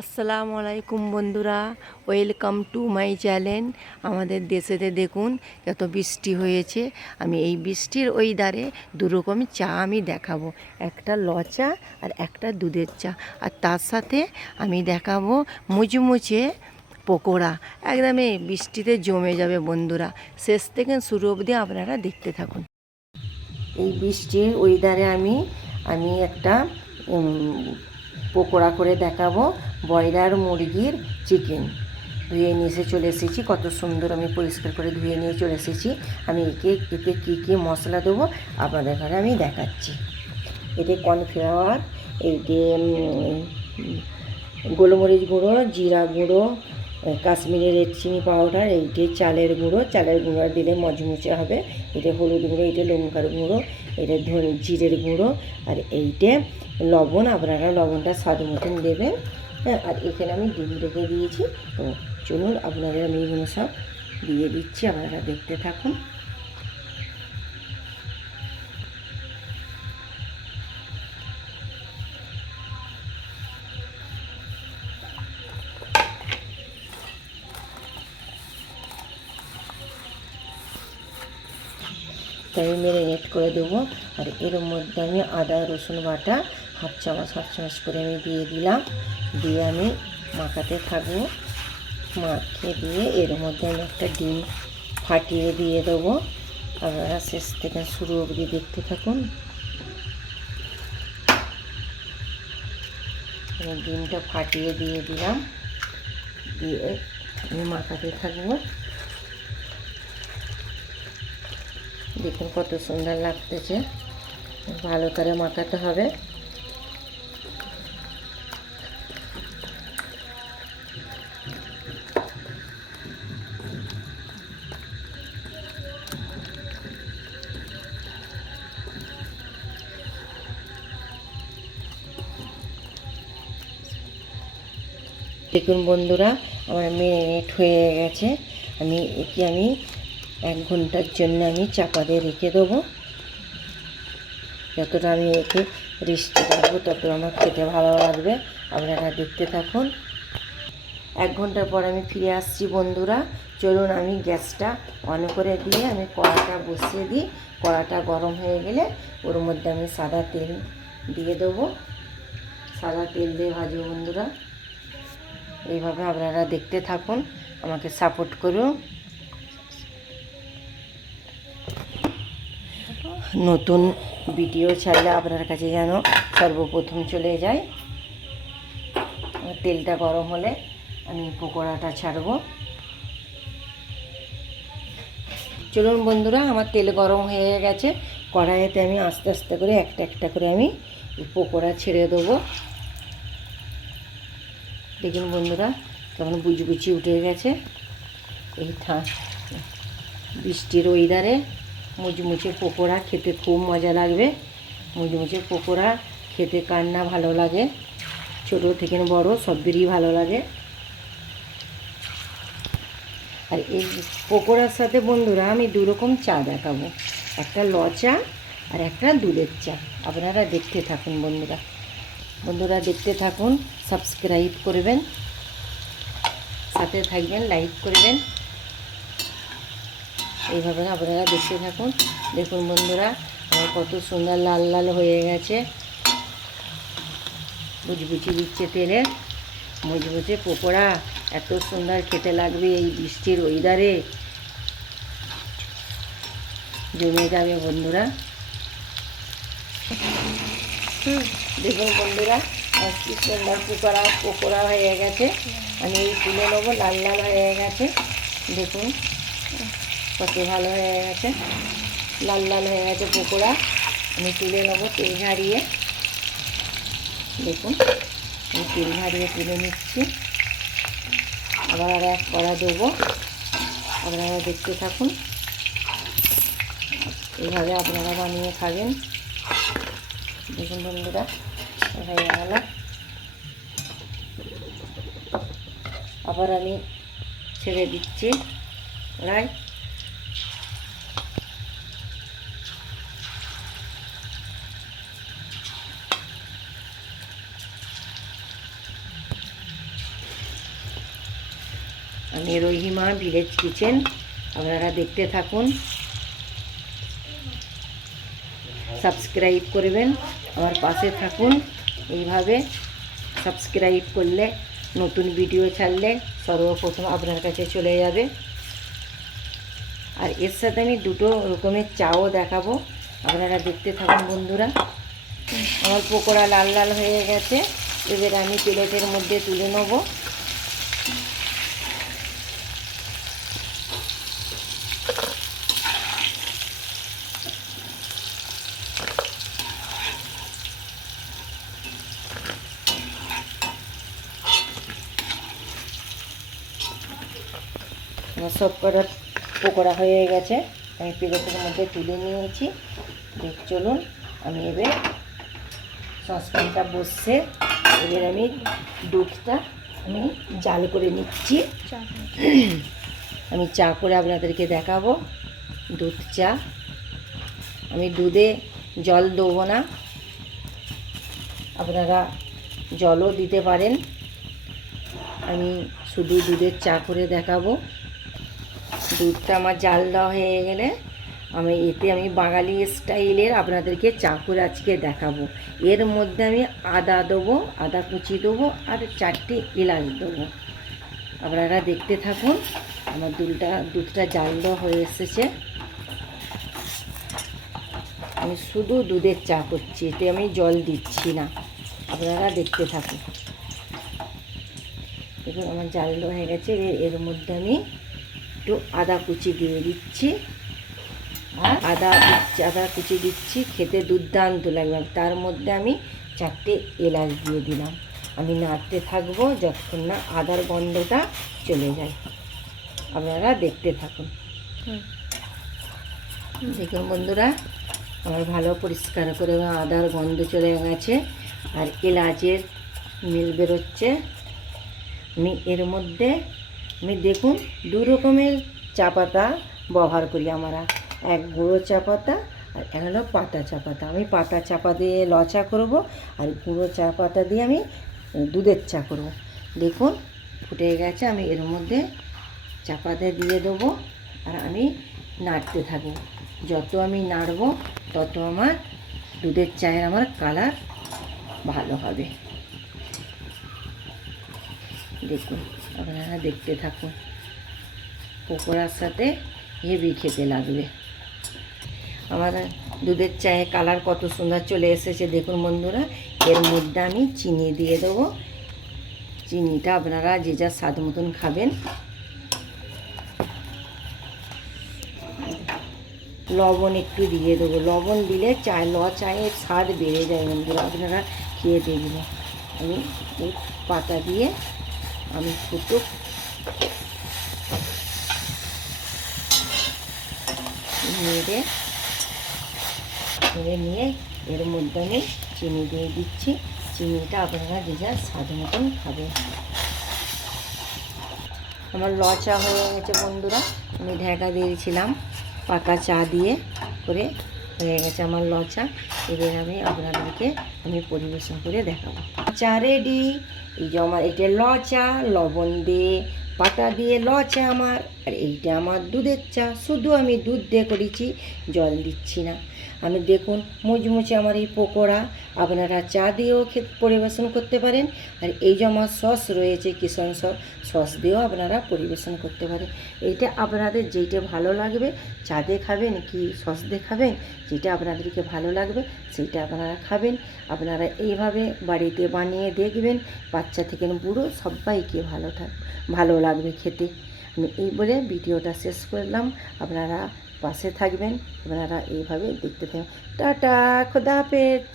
আসসালামু আলাইকুম বন্ধুরা, ওয়েলকাম টু মাই চ্যানেল। আমাদের দেশেতে দেখুন কত বৃষ্টি হয়েছে। আমি এই বৃষ্টির ওয়েদারে দু রকমের চা আমি দেখাবো, একটা ল চা আর একটা দুধের চা, আর তার সাথে আমি দেখাবো মুচমুচে পকোড়া। একদম এই বৃষ্টিতে জমে যাবে বন্ধুরা, শেষ থেকে শুরু অবধি আপনারা দেখতে থাকুন। এই বৃষ্টির ওয়েদারে আমি একটা পকোড়া করে দেখাবো, ব্রয়লার মুরগির চিকেন। ধুয়ে নিয়ে এসে চলে এসেছি, কত সুন্দর আমি পরিষ্কার করে ধুয়ে নিয়ে চলে এসেছি। আমি এতে কী মশলা দেবো আপনাদের ঘরে আমি দেখাচ্ছি। এতে কর্নফ্লাওয়ার, এইতে গোলমরিচ গুঁড়ো, জিরা গুঁড়ো, কাশ্মীরি রেড চিনি পাউডার, এইটে চালের গুঁড়ো দিলে মজমুচে হবে, এটা হলুদ গুঁড়ো, এটা লঙ্কার গুঁড়ো, এটা জিরের গুঁড়ো, আর এইটে লবণ। আপনারা লবণটা স্বাদ মতন দেবেন। হ্যাঁ, আর এখানে আমি ডিম রেখে দিয়েছি। তো চলুন আপনাদের আমি এগুলো সব দিয়ে দিচ্ছি, আপনারা দেখতে থাকুন। আমি ম্যারিনেট করে দেবো। আর এর মধ্যে আমি আদা রসুন বাটা হাফ চামচ করে আমি দিয়ে দিলাম। দিয়ে আমি মাখাতে থাকবো। মাখিয়ে দিয়ে এর মধ্যে আমি একটা ডিম ফাটিয়ে দিয়ে দেবো। আপনারা শেষ থেকে শুরু অবধি দেখতে থাকুন। আমি ডিমটা ফাটিয়ে দিয়ে দিলাম, দিয়ে আমি মাখাতে থাকবো। দেখুন কত সুন্দর লাগতেছে, ভালো করে মাখাতে হবে। দেখুন বন্ধুরা, আমার ম্যারিনেট হয়ে গেছে। আমি 1 ঘন্টার জন্য আমি চাপা দিয়ে রেখে দেবো। যতটা আমি একে রেস্টে রাখবো তত আমার খেতে ভালো লাগবে। আপনারা দেখতে থাকুন। 1 ঘন্টার পর আমি ফিরে আসছি বন্ধুরা। চলুন আমি গ্যাসটা অন করে দিয়ে আমি কড়াটা বসিয়ে দিই। কড়াটা গরম হয়ে গেলে ওর মধ্যে আমি সাদা তেল দিয়ে দেবো। সাদা তেল দিয়ে ভাজবো বন্ধুরা। এইভাবে আপনারা দেখতে থাকুন, আমাকে সাপোর্ট করুন। নতুন ভিডিও ছাড়লে আপনার কাছে যেন সর্বপ্রথম চলে যায়। তেলটা গরম হলে আমি পকোড়াটা ছাড়বো। চলুন বন্ধুরা, আমার তেল গরম হয়ে গেছে। কড়াইতে আমি আস্তে আস্তে করে একটা করে আমি পকোড়া ছেড়ে দেবো। দেখুন বন্ধুরা কেমন বুচি উঠে গেছে। এই বৃষ্টির ওয়েদারে মুচমুচে পকোড়া খেতে খুব মজা লাগবে। মুচমুচে পকোড়া খেতে কার না ভালো লাগে, ছোটো থেকে বড় সবেরই ভালো লাগে। আর এই পকোড়ার সাথে বন্ধুরা আমি 2 রকম চা দেখাবো, একটা ল চা আর একটা দুধের চা। আপনারা দেখতে থাকুন বন্ধুরা দেখতে থাকুন, সাবস্ক্রাইব করবেন, সাথে থাকবেন, লাইক করবেন। এইভাবে আপনারা দেখতে থাকুন। দেখুন বন্ধুরা, আমার কত সুন্দর লাল লাল হয়ে গেছে। বুচবুচি দিচ্ছে তেলে, মুচমুচে পকোড়া এত সুন্দর খেতে লাগবে। এই বৃষ্টির ওয়েদারে জমে যাবে বন্ধুরা। দেখুন বন্ধুরা, কি সুন্দর পকোড়া হয়ে গেছে। আমি এই তুলে নেবো, লাল লাল হয়ে গেছে। দেখুন কত ভালো হয়ে গেছে, লাল লাল হয়ে গেছে পকোড়া। আমি তুলে নেবো তেল ঝাড়িয়ে। দেখুন আমি তেল ঝাড়িয়ে তুলে নিচ্ছি। আবার আর এক কড়া দেবো, আপনারা দেখতে থাকুন। এইভাবে আপনারা বানিয়ে খাবেন। দেখুন বন্ধুরা হয়ে গেল। আবার আমি ছেড়ে দিচ্ছি কড়াই। আমি রহিমা ভিলেজ কিচেন, আপনারা দেখতে থাকুন, সাবস্ক্রাইব করবেন, আমার পাশে থাকুন। এইভাবে সাবস্ক্রাইব করলে নতুন ভিডিও ছাড়লে সর্বপ্রথম আপনার কাছে চলে যাবে। আর এর সাথে আমি দুটো রকমের চাও দেখাবো, আপনারা দেখতে থাকুন বন্ধুরা। আমার পকোড়া লাল লাল হয়ে গেছে, এবার আমি প্লেটের মধ্যে তুলে নেব। আমার সব কটা পকোড়া হয়ে গেছে, আমি প্লেটের মধ্যে তুলে নিয়েছি। চলুন আমি এবার সসপ্যানটা বসছে, এবার আমি দুধটা আমি জাল করে নিচ্ছি। আমি চা করে আপনাদেরকে দেখাবো, দুধ চা। আমি দুধে জল দেবো না, আপনারা জলও দিতে পারেন। আমি শুধু দুধের চা করে দেখাবো। দুধটা আমার জাল দেওয়া হয়ে গেলে আমি বাঙালি স্টাইলের আপনাদেরকে চা করে আজকে দেখাবো। এর মধ্যে আমি আদা দেবো, আদা কুচি দেবো, আর 4টে এলাচ দেবো। আপনারা দেখতে থাকুন। আমার দুধটা জাল দেওয়া হয়ে এসেছে। আমি শুধু দুধের চা করছি, এতে আমি জল দিচ্ছি না, আপনারা দেখতে থাকুন। দেখুন আমার জাল দেওয়া হয়ে গেছে। এর মধ্যে আমি একটু আদা কুচি দিয়ে দিচ্ছি, আর আদা কুচি দিচ্ছি, খেতে দুর্দান্ত লাগবে। তার মধ্যে আমি 4টে এলাচ দিয়ে দিলাম। আমি নাড়তে থাকবো যতক্ষণ না আদার গন্ধটা চলে যায়। আপনারা দেখতে থাকুন। দেখুন বন্ধুরা, আমার ভালো পরিষ্কার করে আদার গন্ধ চলে গেছে, আর এলাচের মিল বেরোচ্ছে। এর মধ্যে দেখুন 2 রকমের চা পাতা ব্যবহার করি আমরা, এক গুঁড়ো চা পাতা আর এক হলো পাতা চা পাতা। আমি পাতা চা পাতা দিয়ে লচা করব, আর গুঁড়ো চা পাতা দিয়ে আমি দুধের চা করব। দেখুন ফুটে গেছে, আমি এর মধ্যে চা পাতা দিয়ে দেবো, আর আমি নাড়তে থাকবো। যত আমি নাড়ব তত আমার দুধের চায়ের আমার কালার ভালো হবে। দেখুন আপনারা দেখতে থাকুন, পকোড়ার সাথে হেভি খেতে লাগবে। আমার দুধের চায়ে কালার কত সুন্দর চলে এসেছে দেখুন বন্ধুরা। এর মধ্যে আমি চিনি দিয়ে দেবো। চিনিটা আপনারা যে যার স্বাদ মতন খাবেন। লবণ একটু দিয়ে দেবো, লবণ দিলে চায়ের স্বাদ বেড়ে যায় বন্ধুরা, আপনারা খেয়ে দেখবেন। আমি এই পাতা দিয়ে আমি ফুটুক নিয়ে এর মধ্যে আমি চিনি দিয়ে দিচ্ছি। চিনিটা আপনারা যে যার স্বাদ মতন খাবেন। আমার লচা হয়ে গেছে বন্ধুরা, আমি ঢাকা দিয়েছিলাম পাকা চা দিয়ে করে, হয়ে গেছে আমার লচা। এবার আপনাদেরকে পরিবেশন করে দেখাবো। চা রেডি। এই যে আমার এটা লচা, লবণ দিয়ে পাতা দিয়ে লচা আমার, আর এইটা আমার দুধের চা। শুধু আমি দুধ দিয়ে করেছি, জল দিচ্ছি না। আমি দেখুন মুচমুচে আমার এই পকোড়া, আপনারা চা দিয়েও পরিবেশন করতে পারেন। আর এই যে আমার সস রয়েছে কিষান সস দিয়েও আপনারা পরিবেশন করতে পারেন। এইটা আপনাদের যেইটা ভালো লাগবে, চা দিয়ে খাবেন কি সস দিয়ে খাবেন, যেটা আপনাদেরকে ভালো লাগবে সেইটা আপনারা খাবেন। আপনারা এইভাবে বাড়িতে বানিয়ে দেখবেন, বাচ্চা থেকে বুড়ো সবাইকে ভালো লাগবে খেতে। আমি এই বলে ভিডিওটা শেষ করলাম। আপনারা পাশে থাকবেন, আপনারা এইভাবে দেখতে থাকবেন। টাটা, খোদা হাফেজ।